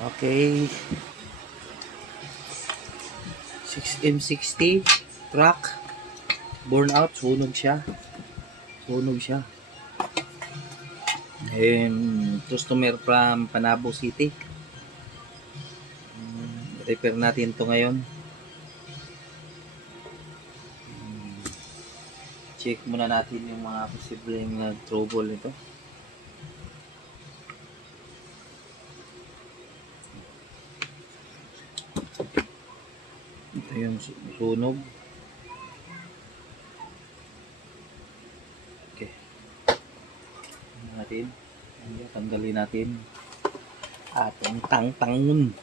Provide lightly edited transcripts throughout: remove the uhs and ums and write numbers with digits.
Okay. 6M60 truck. Burnout. Sunog siya. Customer from Panabo City. Repair natin to ngayon. Check muna natin yung mga posibleng trouble nito. Ito yung sunog. Okay. Tanggalin natin. Atong tangtangun.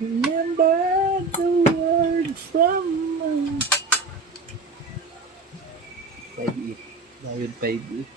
Remember the word from 5E. Diode 5E.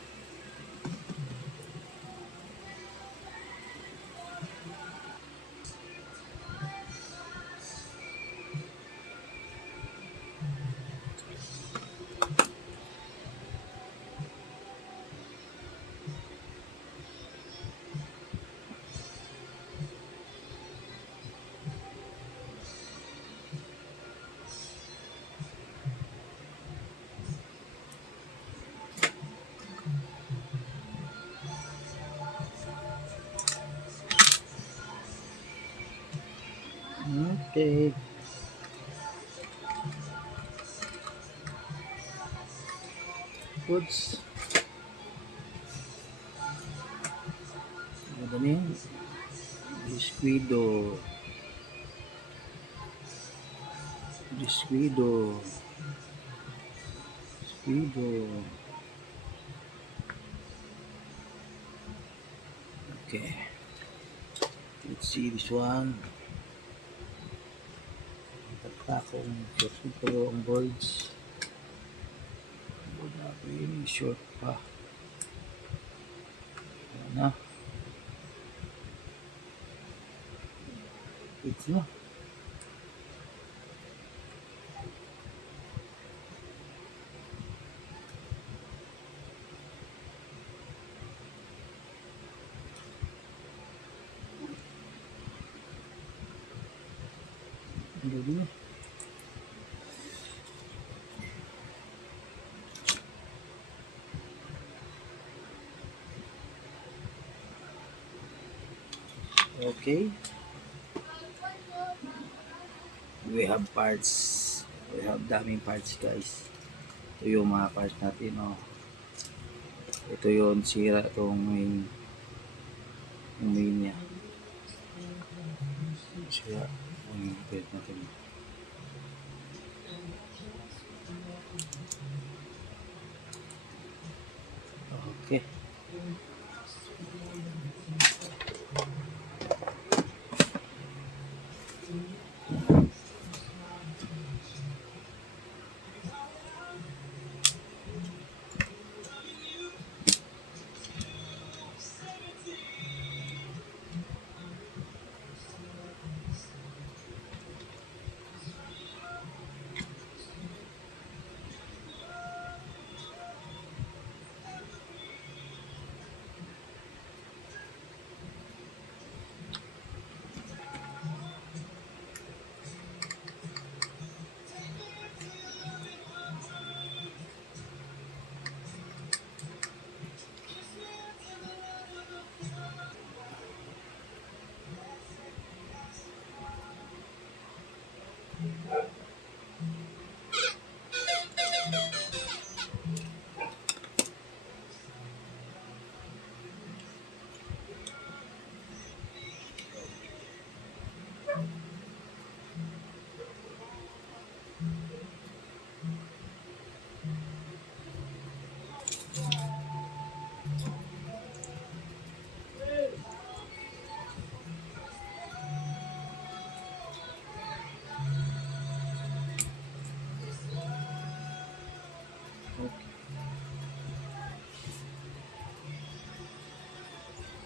Okay. Goods. Ano ba Descuido. Okay. Let's see this one. Takong short ko ang boards. Really short pa. Ayan na. It's na. Hindi na. Okay. We have parts. We have daming parts, guys. Ito yung mga parts natin, oh. Ito yung sira itong main niya. Sira yung pwede natin. Okay.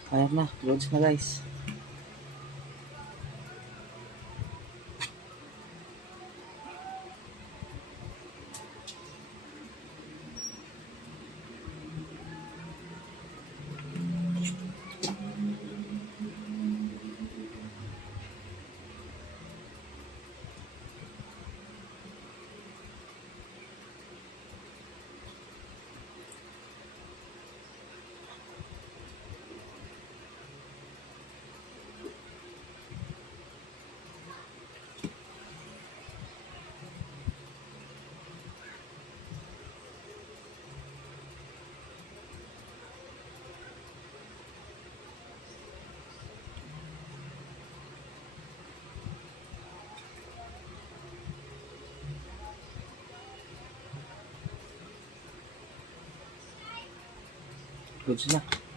Ayan na, goods na guys. Goods na.